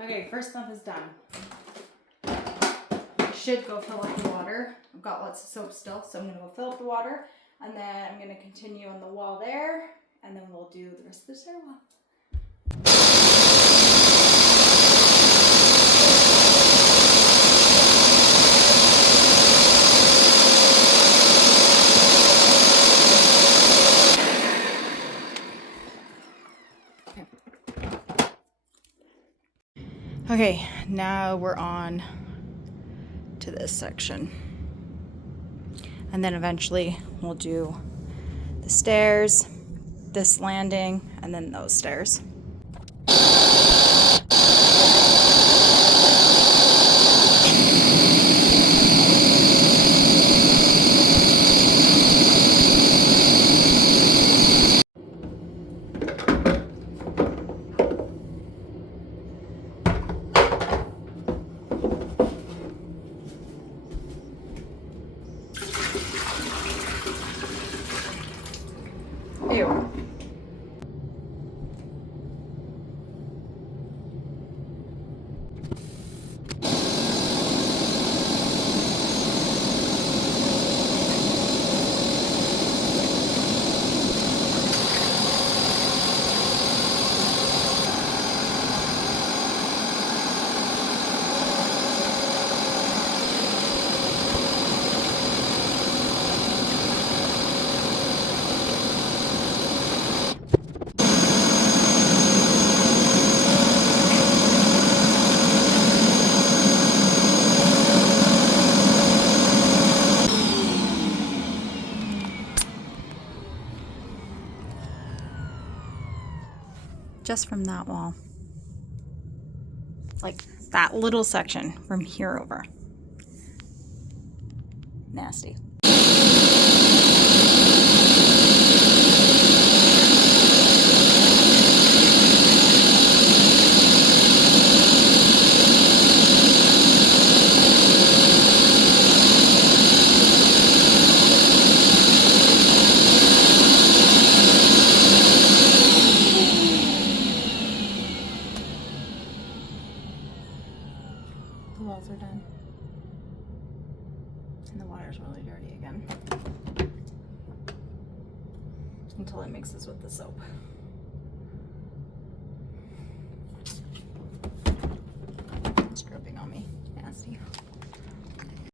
Okay, first month is done. I should go fill up the water. I've got lots of soap still, so I'm gonna go fill up the water, and then I'm gonna continue on the wall there, and then we'll do the rest of the stairwell. Okay, now we're on to this section. And then eventually we'll do the stairs, this landing, and then those stairs. Ew. Just from that wall. Like that little section from here over. Nasty. The walls are done. And the water's really dirty again. Until it mixes with the soap.